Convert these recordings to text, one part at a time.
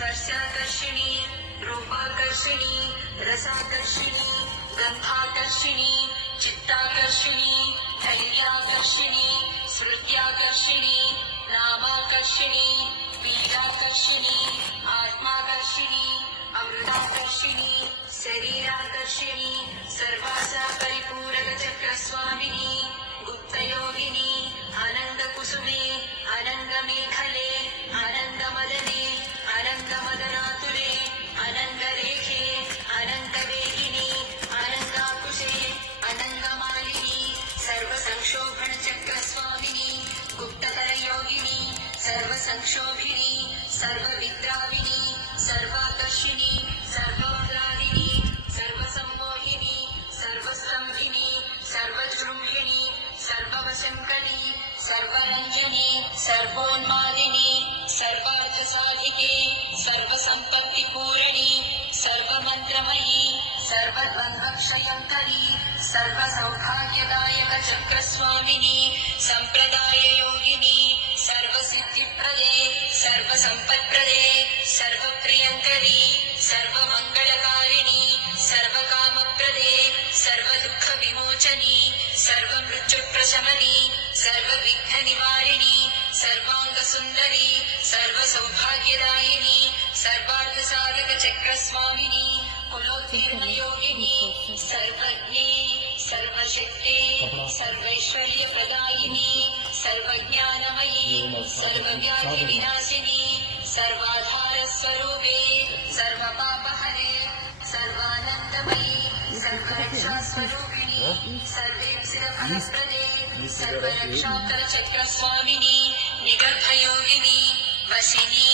स्पर्शाकर्षिणी रूपाकर्षिणी रसाकर्षिणी गंधाकर्षिणी चित्ताकर्षिणी धैर्याकर्षिणी स्मृत्याकर्षिणी नामाकर्षिणी वीराकर्षिणी आत्माकर्षिणी अमृताकर्षिणी शरीराकर्षिणी सर्वासा परिपूरक चक्रस्वामिनी गुप्तयोगिनी आनन्दकुसुमे आनन्दमेखले आनन्दमदने आनन्दमदनातुरे आनन्दरेखे आनन्दवेगिनी आनन्दाकुशे आनन्दमालिनी सर्वसंक्षोभणचक्रस्वामिनी गुप्तकरयोगिनी सर्वसंक्षोभिनी सर्वविद्राविणी सर्वाकर्षिणी सर्वमलादिनी सर्वसम्मोहिनी सर्वस्तंभिनी सर्वजृंभिणी सर्ववशंकरी सर्वरंजनी सर्वोन्मादिनी सर्वार्थसाधिके सर्वसंपत्तिपूरणी सर्वमन्त्रमयी सर्वद्वन्द्वक्षयङ्करी सर्वसौभाग्यदायक चक्रस्वामिनी सम्प्रदाययोगिनी सर्वसिद्धिप्रदे सर्वसम्पत्प्रदे सर्वप्रियङ्करी सर्वमङ्गलकारिणी सर्वकामप्रदे सर्वदुःखविमोचनी सर्वमृत्युप्रशमनी सर्वविघ्ननिवारिणी सर्वाङ्गसुन्दरी सर्वसौभाग्यदायिनी सर्वार्थसाधक चक्रस्वामिनी कुलोत्तीर्णयोगिनी सर्वज्ञे सर्वशक्ते सर्वैश्वर्यप्रदायिनी सर्वज्ञानमयी सर्वव्याधिविनाशिनी सर्वाधारस्वरूपे सर्वपापहरे सर्वानन्दमयी सर्वरक्षास्वरूपिणी सर्वेक्षरफलप्रदे सर्वरक्षाकरचक्रस्वामिनी निगर्भयोगिनी वशिनी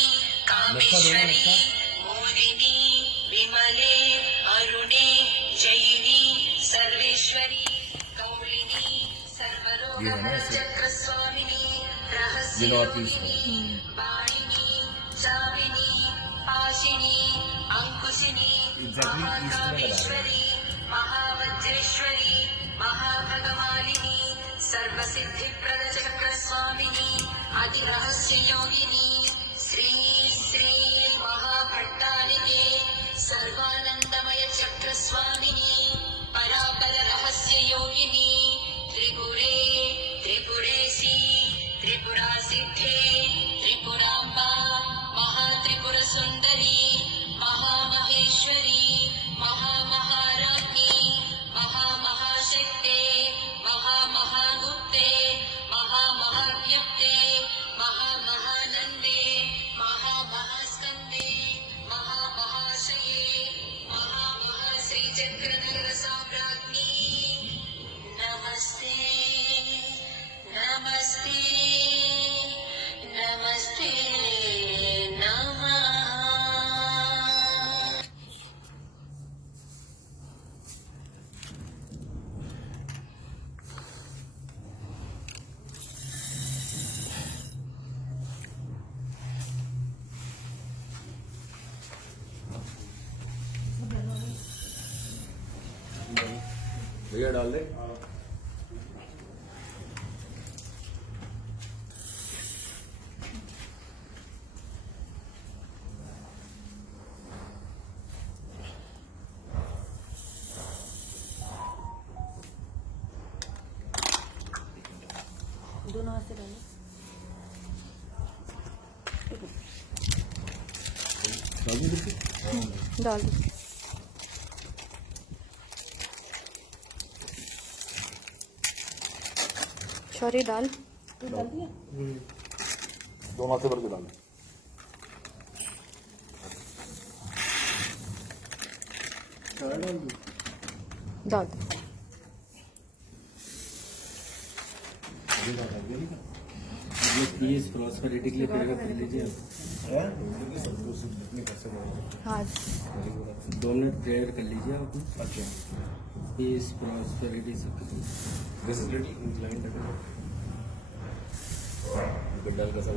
कामेश्वरी मोदिनी विमले अरुणे जयिनी सर्वेश्वरी कौलिनी सर्वरोगहरचक्रस्वामिनी रहस्ययोगिनी वाणिनी चाविनी पाशिनी अंकुशिनी महाकामेश्वरी महावज्रेश्वरी महाभगवालिनी सर्वसिद्धिप्रदचक्रस्वामिनी अतिरहस्ययोगिनी श्री श्री महाभट्टारिके सर्वानन्दमय चक्रस्वामिनी परापररहस्ययोगिनी त्रिपुरे त्रिपुरेशी त्रिपुरासिद्धे त्रिपुराम्बा महात्रिपुरसुन्दरी महामहेश्वरी महामहाराज्ञी महामहाशक्ते महामहागुप्ते महामहाव्यक्ते महामहानन्दे महामहास्कन्दे महामहाशये महामहाश्रीचक्रनगरसाम्राज्ञी नमस्ते नमस्ते नमस्ते नमः भैया डाल दे। दोनों हाथ से डालो। डाल दो। शौर्य डाल डाल दिया। दो हाथ से भर के डाल। डाल प्लीज प्रॉस्पेरिटी के लिए करेगा कर लीजिए हाँ 2 मिनट प्रेयर कर लीजिए आप। अच्छा प्लीज प्रॉस्पेरिटी सबके दिस इज रेडी क्लाइंट गड्ढा का सब